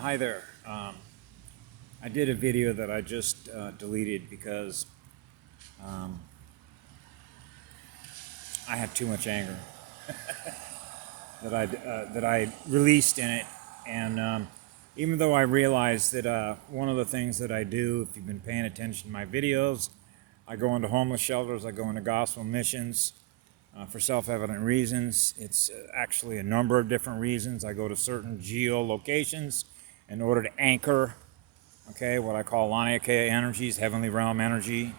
Hi there. I did a video that I just deleted because I had too much anger that I released in it, and even though I realized that one of the things that I do, if you've been paying attention to my videos, I go into homeless shelters, I go into gospel missions for self-evident reasons. It's actually a number of different reasons. I go to certain geolocations in order to anchor, okay, what I call Laniakea energies, heavenly realm energy,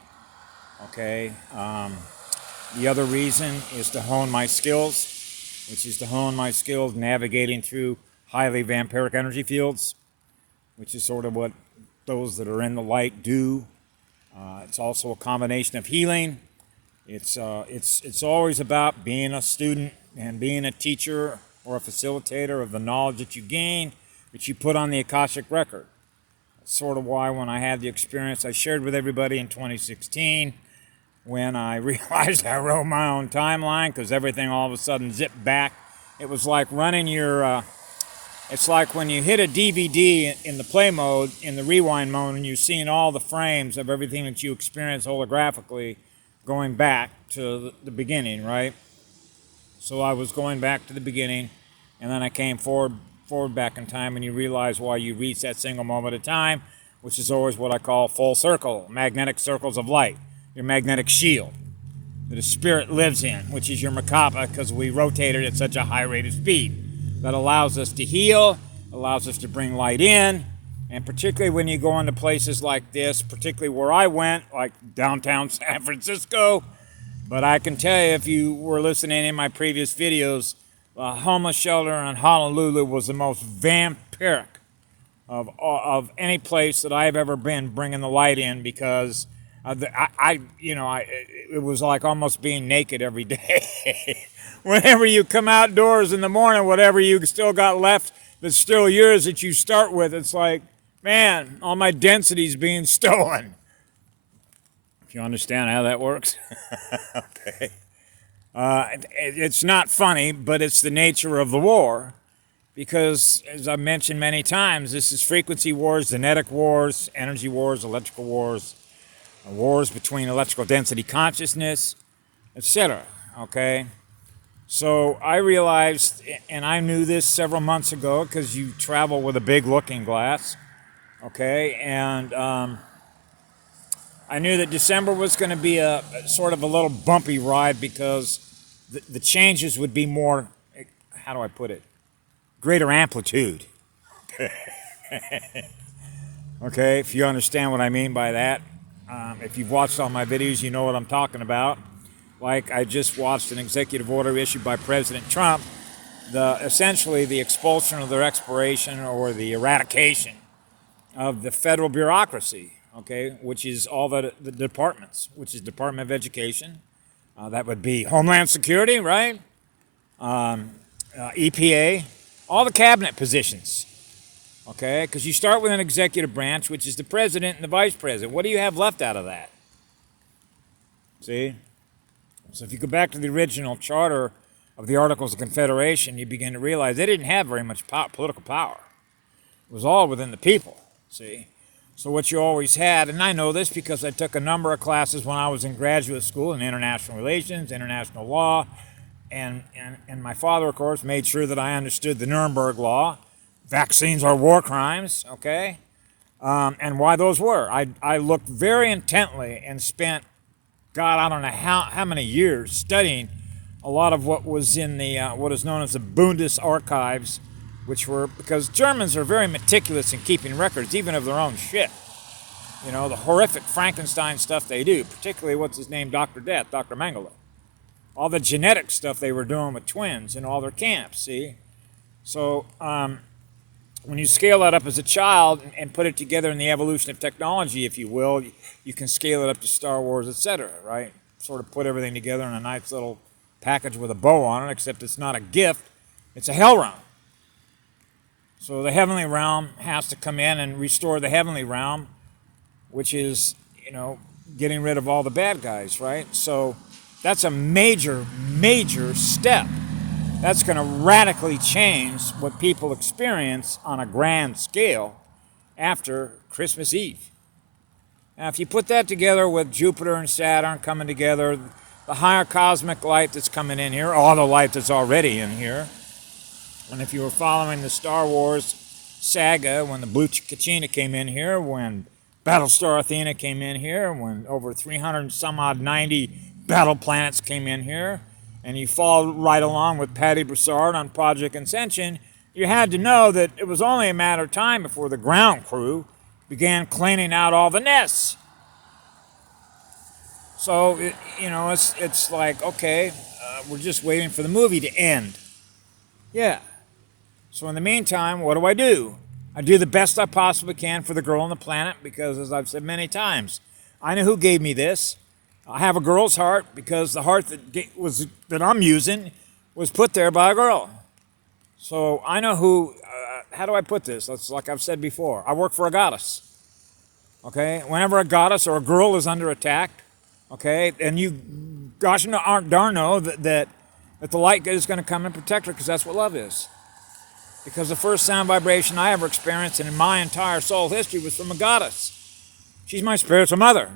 okay. The other reason is to hone my skills, which is to hone my skills navigating through highly vampiric energy fields, which is sort of what those that are in the light do. It's also a combination of healing. It's always about being a student and being a teacher or a facilitator of the knowledge that you gain, that you put on the Akashic record. That's sort of why when I had the experience I shared with everybody in 2016, when I realized I wrote my own timeline because everything all of a sudden zipped back. It was like running your, it's like when you hit a DVD in the play mode, in the rewind mode, and you're seeing all the frames of everything that you experienced holographically going back to the beginning, right? So I was going back to the beginning, and then I came forward back in time, and you realize why you reach that single moment of time, which is always what I call full circle, magnetic circles of light, your magnetic shield that a spirit lives in, which is your Merkaba, because we rotate it at such a high rate of speed. That allows us to heal, allows us to bring light in, and particularly when you go into places like this, particularly where I went, like downtown San Francisco. But I can tell you, if you were listening in my previous videos, the homeless shelter in Honolulu was the most vampiric of any place that I've ever been, bringing the light in, because it was like almost being naked every day. Whenever you come outdoors in the morning, whatever you still got left that's still yours that you start with, it's like, man, all my density's being stolen. If you understand how that works. Okay. It's not funny, but it's the nature of the war, because, as I've mentioned many times, this is frequency wars, genetic wars, energy wars, electrical wars, wars between electrical density consciousness, etc. Okay? So I realized, and I knew this several months ago, because you travel with a big looking glass, okay, and I knew that December was going to be a sort of a little bumpy ride, because the changes would be more, how do I put it, greater amplitude. Okay, if you understand what I mean by that. If you've watched all my videos, you know what I'm talking about. Like, I just watched an executive order issued by President Trump, essentially the expulsion of their expiration or the eradication of the federal bureaucracy, okay, which is all the departments, which is Department of Education, that would be Homeland Security, right? EPA, all the cabinet positions, okay, because you start with an executive branch, which is the president and the vice president. What do you have left out of that? See? So if you go back to the original charter of the Articles of Confederation, you begin to realize they didn't have very much political power. It was all within the people, see? So what you always had, and I know this because I took a number of classes when I was in graduate school in international relations, international law, and my father, of course, made sure that I understood the Nuremberg Law. Vaccines are war crimes, okay? And why those were. I looked very intently and spent, God, I don't know how many years studying a lot of what was in the what is known as the Bundesarchives, which were, because Germans are very meticulous in keeping records, even of their own shit. You know, the horrific Frankenstein stuff they do, particularly what's his name, Dr. Death, Dr. Mengele. All the genetic stuff they were doing with twins in all their camps, see? So when you scale that up as a child and put it together in the evolution of technology, if you will, you can scale it up to Star Wars, etc., right? Sort of put everything together in a nice little package with a bow on it, except it's not a gift, it's a hell realm. So the heavenly realm has to come in and restore the heavenly realm, which is, getting rid of all the bad guys, right? So that's a major, major step That's going to radically change what people experience on a grand scale after Christmas Eve. Now, if you put that together with Jupiter and Saturn coming together, the higher cosmic light that's coming in here, all the light that's already in here, and if you were following the Star Wars saga, when the Blue Kachina came in here, when Battlestar Athena came in here, when over 300 and some odd 90 battle planets came in here, and you follow right along with Patty Broussard on Project Ascension, you had to know that it was only a matter of time before the ground crew began cleaning out all the nests. So, it's like, okay, we're just waiting for the movie to end. Yeah. So in the meantime, what do? I do the best I possibly can for the girl on the planet because, as I've said many times, I know who gave me this. I have a girl's heart because the heart that I'm using was put there by a girl. So I know who, how do I put this? It's like I've said before. I work for a goddess. Okay? Whenever a goddess or a girl is under attack, okay, and you, gosh darn know that the light is going to come and protect her because that's what love is. Because the first sound vibration I ever experienced in my entire soul history was from a goddess. She's my spiritual mother.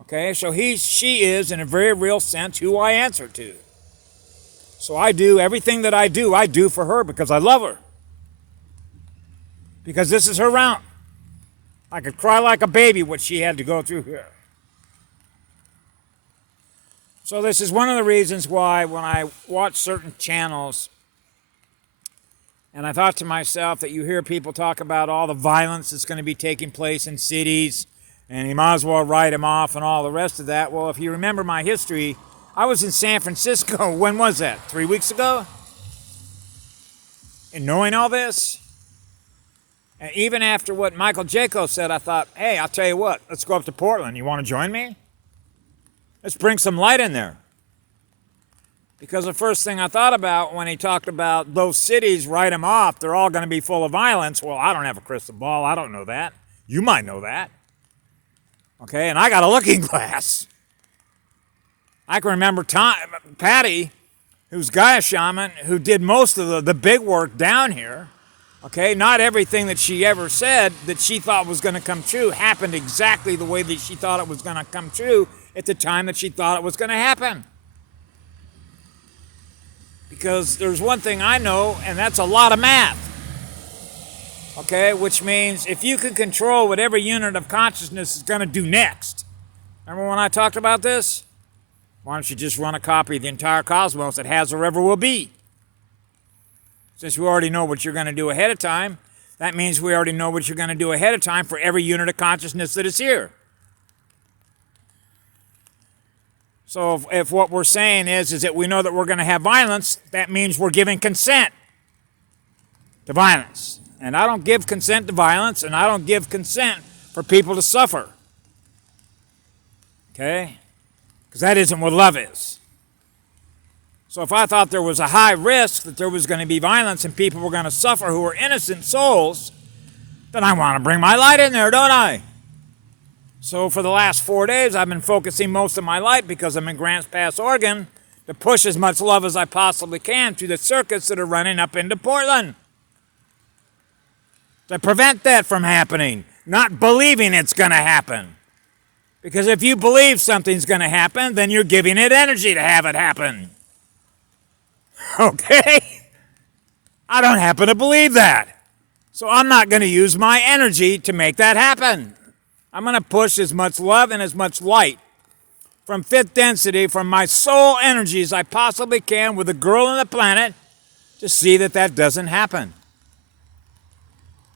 Okay, so she is, in a very real sense, who I answer to. So I do everything that I do for her because I love her. Because this is her round. I could cry like a baby what she had to go through here. So this is one of the reasons why when I watch certain channels, and I thought to myself that you hear people talk about all the violence that's going to be taking place in cities, and you might as well write them off and all the rest of that. Well, if you remember my history, I was in San Francisco, when was that, 3 weeks ago? And knowing all this, and even after what Michael Jaco said, I thought, hey, I'll tell you what, let's go up to Portland. You want to join me? Let's bring some light in there. Because the first thing I thought about when he talked about those cities, write them off, they're all going to be full of violence. Well, I don't have a crystal ball. I don't know that. You might know that. Okay, and I got a looking glass. I can remember Patty, who's Gaia Shaman, who did most of the big work down here. Okay, not everything that she ever said that she thought was going to come true happened exactly the way that she thought it was going to come true at the time that she thought it was going to happen. Because there's one thing I know, and that's a lot of math. Okay, which means if you can control what every unit of consciousness is going to do next. Remember when I talked about this? Why don't you just run a copy of the entire cosmos that has or ever will be? Since we already know what you're going to do ahead of time, that means we already know what you're going to do ahead of time for every unit of consciousness that is here. So if what we're saying is that we know that we're going to have violence, that means we're giving consent to violence. And I don't give consent to violence, and I don't give consent for people to suffer. Okay? Because that isn't what love is. So if I thought there was a high risk that there was going to be violence and people were going to suffer who were innocent souls, then I want to bring my light in there, don't I? So for the last 4 days, I've been focusing most of my light because I'm in Grants Pass, Oregon, to push as much love as I possibly can through the circuits that are running up into Portland. To prevent that from happening, not believing it's going to happen. Because if you believe something's going to happen, then you're giving it energy to have it happen. Okay? I don't happen to believe that. So I'm not going to use my energy to make that happen. I'm going to push as much love and as much light from fifth density, from my soul energy as I possibly can with a girl on the planet to see that that doesn't happen.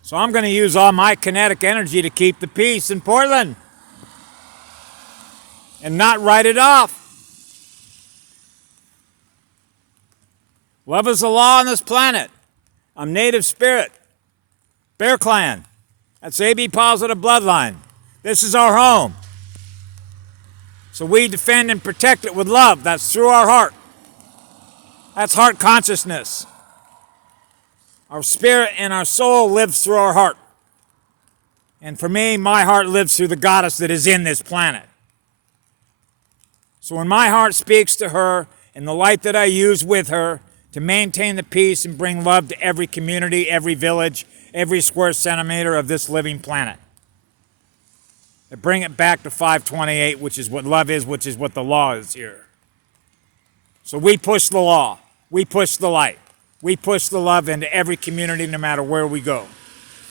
So I'm going to use all my kinetic energy to keep the peace in Portland and not write it off. Love is the law on this planet. I'm Native Spirit. Bear Clan. That's AB positive bloodline. This is our home. So we defend and protect it with love. That's through our heart. That's heart consciousness. Our spirit and our soul lives through our heart. And for me, my heart lives through the goddess that is in this planet. So when my heart speaks to her, and the light that I use with her to maintain the peace and bring love to every community, every village, every square centimeter of this living planet. To bring it back to 528, which is what love is, which is what the law is here. So we push the law. We push the light. We push the love into every community no matter where we go.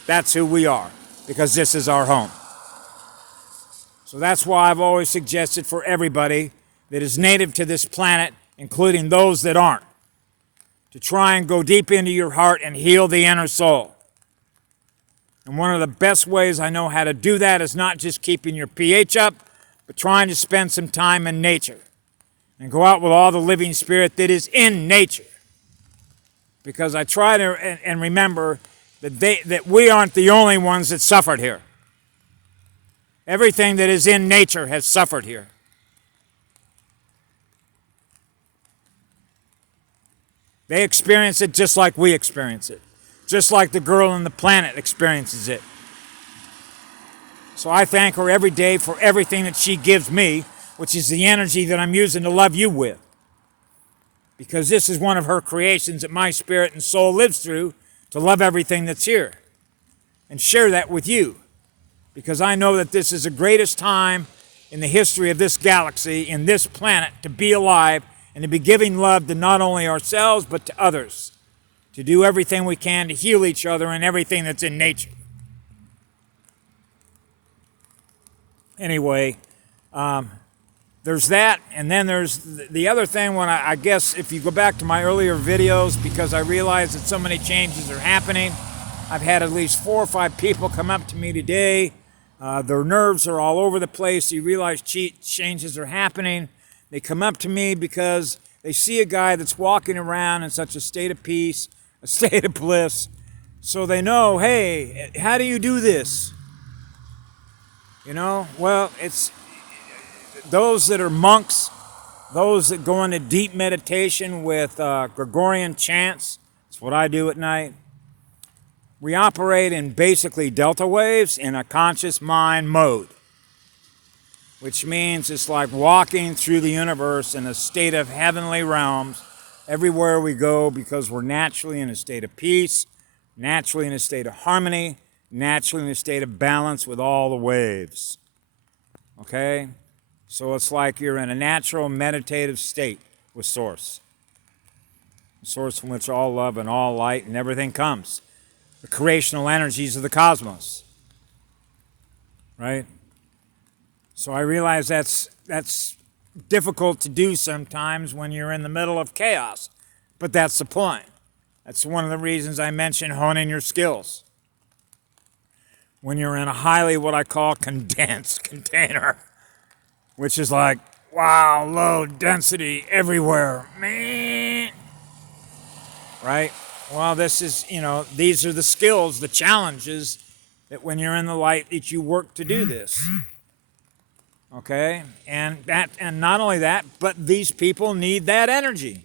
That's who we are, because this is our home. So that's why I've always suggested for everybody that is native to this planet, including those that aren't, to try and go deep into your heart and heal the inner soul. And one of the best ways I know how to do that is not just keeping your pH up, but trying to spend some time in nature and go out with all the living spirit that is in nature. Because I try to and remember that we aren't the only ones that suffered here. Everything that is in nature has suffered here. They experience it just like we experience it. Just like the girl on the planet experiences it. So I thank her every day for everything that she gives me, which is the energy that I'm using to love you with. Because this is one of her creations that my spirit and soul lives through, to love everything that's here and share that with you. Because I know that this is the greatest time in the history of this galaxy, in this planet, to be alive and to be giving love to not only ourselves but to others. To do everything we can to heal each other and everything that's in nature. Anyway, there's that, and then there's the other thing when I guess if you go back to my earlier videos, because I realize that so many changes are happening. I've had at least 4 or 5 people come up to me today. Their nerves are all over the place. You realize changes are happening. They come up to me because they see a guy that's walking around in such a state of peace, a state of bliss. So they know, hey, how do you do this? You know, well, it's those that are monks, those that go into deep meditation with Gregorian chants. That's what I do at night. We operate in basically delta waves in a conscious mind mode, which means it's like walking through the universe in a state of heavenly realms everywhere we go, because we're naturally in a state of peace, naturally in a state of harmony, naturally in a state of balance with all the waves. Okay? So it's like you're in a natural meditative state with Source. The source from which all love and all light and everything comes. The creational energies of the cosmos. Right? So I realize that's difficult to do sometimes when you're in the middle of chaos. But that's the point. That's one of the reasons I mentioned honing your skills. When you're in a highly, what I call, condensed container, which is like, wow, low density everywhere. Man. Right? Well, this is, these are the skills, the challenges that when you're in the light that you work to do this. Okay? And not only that, but these people need that energy.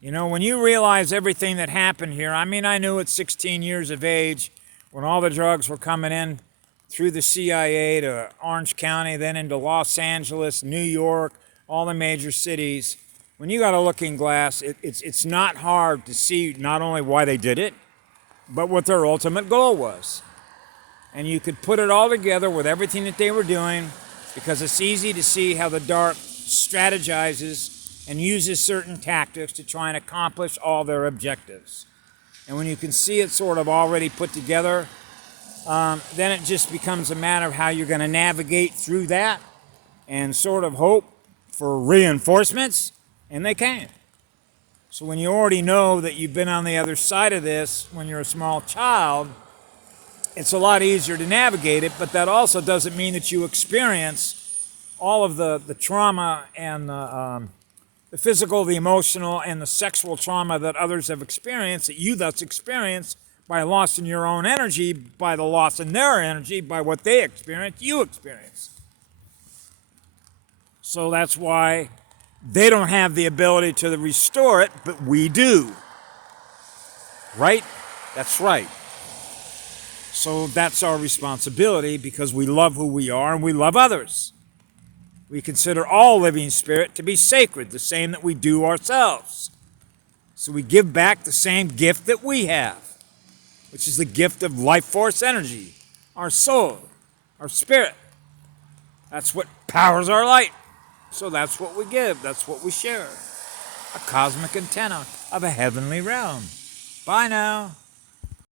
When you realize everything that happened here, I knew at 16 years of age, when all the drugs were coming in through the CIA to Orange County, then into Los Angeles, New York, all the major cities. When you got a looking glass, it's not hard to see not only why they did it, but what their ultimate goal was. And you could put it all together with everything that they were doing, because it's easy to see how the dark strategizes and uses certain tactics to try and accomplish all their objectives. And when you can see it sort of already put together, then it just becomes a matter of how you're going to navigate through that and sort of hope for reinforcements, and they came. So when you already know that you've been on the other side of this when you're a small child, it's a lot easier to navigate it, but that also doesn't mean that you experience all of the trauma and the physical, the emotional, and the sexual trauma that others have experienced, that you thus experience by loss in your own energy, by the loss in their energy, by what they experience, you experience. So that's why they don't have the ability to restore it, but we do. Right? That's right. So that's our responsibility, because we love who we are and we love others. We consider all living spirit to be sacred, the same that we do ourselves. So we give back the same gift that we have, which is the gift of life force energy, our soul, our spirit. That's what powers our light. So that's what we give, that's what we share. A cosmic antenna of a heavenly realm. Bye now.